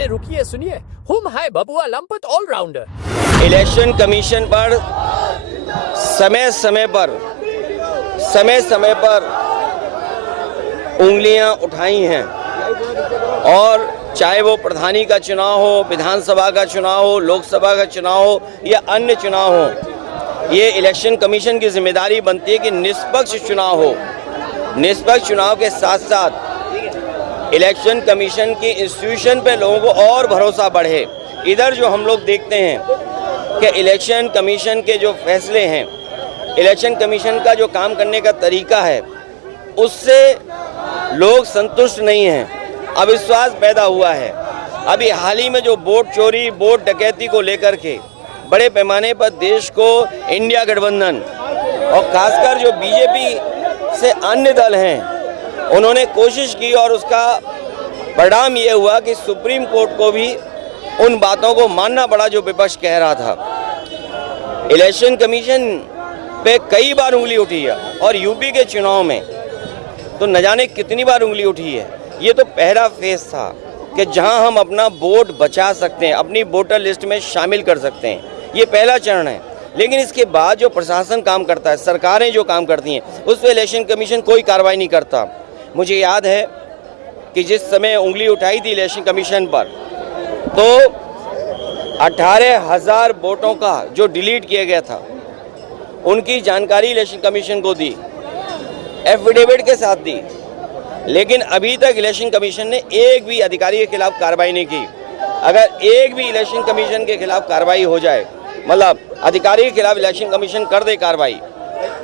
अरे रुकिए सुनिए, हुम है बबुआ लंपट ऑलराउंडर। इलेक्शन कमीशन पर समय समय पर उंगलियां उठाई हैं, और चाहे वो प्रधानी का चुनाव हो, विधानसभा का चुनाव हो, लोकसभा का चुनाव हो या अन्य चुनाव हो, ये इलेक्शन कमीशन की जिम्मेदारी बनती है कि निष्पक्ष चुनाव हो। निष्पक्ष चुनाव के साथ साथ इलेक्शन कमीशन की इंस्टीट्यूशन पे लोगों को और भरोसा बढ़े। इधर जो हम लोग देखते हैं कि इलेक्शन कमीशन के जो फैसले हैं, इलेक्शन कमीशन का जो काम करने का तरीका है, उससे लोग संतुष्ट नहीं हैं, अविश्वास पैदा हुआ है। अभी हाल ही में जो वोट चोरी, वोट डकैती को लेकर के बड़े पैमाने पर देश को इंडिया गठबंधन और खासकर जो बीजेपी से अन्य दल हैं, उन्होंने कोशिश की और उसका परिणाम ये हुआ कि सुप्रीम कोर्ट को भी उन बातों को मानना पड़ा जो विपक्ष कह रहा था। इलेक्शन कमीशन पे कई बार उंगली उठी है, और यूपी के चुनाव में तो न जाने कितनी बार उंगली उठी है। ये तो पहला फेज था कि जहां हम अपना वोट बचा सकते हैं, अपनी वोटर लिस्ट में शामिल कर सकते हैं, ये पहला चरण है। लेकिन इसके बाद जो प्रशासन काम करता है, सरकारें जो काम करती हैं, उस पर इलेक्शन कमीशन कोई कार्रवाई नहीं करता। मुझे याद है कि जिस समय उंगली उठाई थी इलेक्शन कमीशन पर, तो 18,000 वोटों का जो डिलीट किया गया था, उनकी जानकारी इलेक्शन कमीशन को दी, एफिडेविट के साथ दी। लेकिन अभी तक इलेक्शन कमीशन ने एक भी अधिकारी के खिलाफ कार्रवाई नहीं की। अगर एक भी इलेक्शन कमीशन के खिलाफ कार्रवाई हो जाए, मतलब अधिकारी के खिलाफ इलेक्शन कमीशन कर दे कार्रवाई,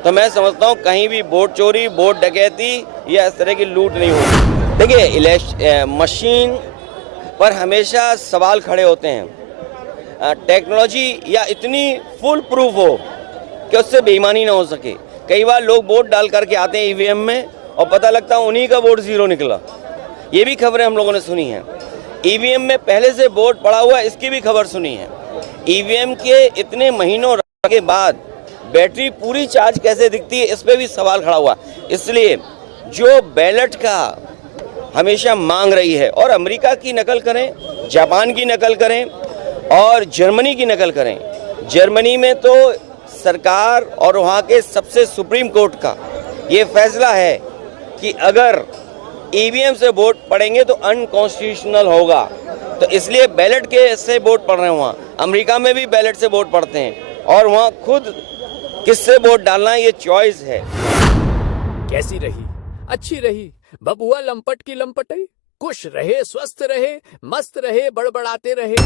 तो मैं समझता हूँ कहीं भी वोट चोरी, वोट डकैती या इस तरह की लूट नहीं होगी। देखिए, मशीन पर हमेशा सवाल खड़े होते हैं। टेक्नोलॉजी या इतनी फुल प्रूफ हो कि उससे बेईमानी ना हो सके। कई बार लोग वोट डाल करके आते हैं ईवीएम में, और पता लगता है उन्हीं का वोट जीरो निकला। ये भी खबरें हम लोगों ने सुनी हैं। ईवीएम में पहले से वोट पड़ा हुआ, इसकी भी खबर सुनी है। ईवीएम के इतने महीनों के बाद बैटरी पूरी चार्ज कैसे दिखती है, इस पे भी सवाल खड़ा हुआ। इसलिए जो बैलेट का हमेशा मांग रही है, और अमेरिका की नकल करें, जापान की नकल करें और जर्मनी की नकल करें। जर्मनी में तो सरकार और वहाँ के सबसे सुप्रीम कोर्ट का ये फैसला है कि अगर ईवीएम से वोट पड़ेंगे तो अनकॉन्स्टिट्यूशनल होगा। तो इसलिए बैलेट के से वोट पड़ रहे हैं। वहाँ अमेरिका में भी बैलेट से वोट पड़ते हैं, और वहाँ खुद किससे वोट डालना है ये चॉइस है। कैसी रही? अच्छी रही बबुआ लंपट की लंपटई। खुश रहे, स्वस्थ रहे, मस्त रहे, बड़बड़ाते रहे।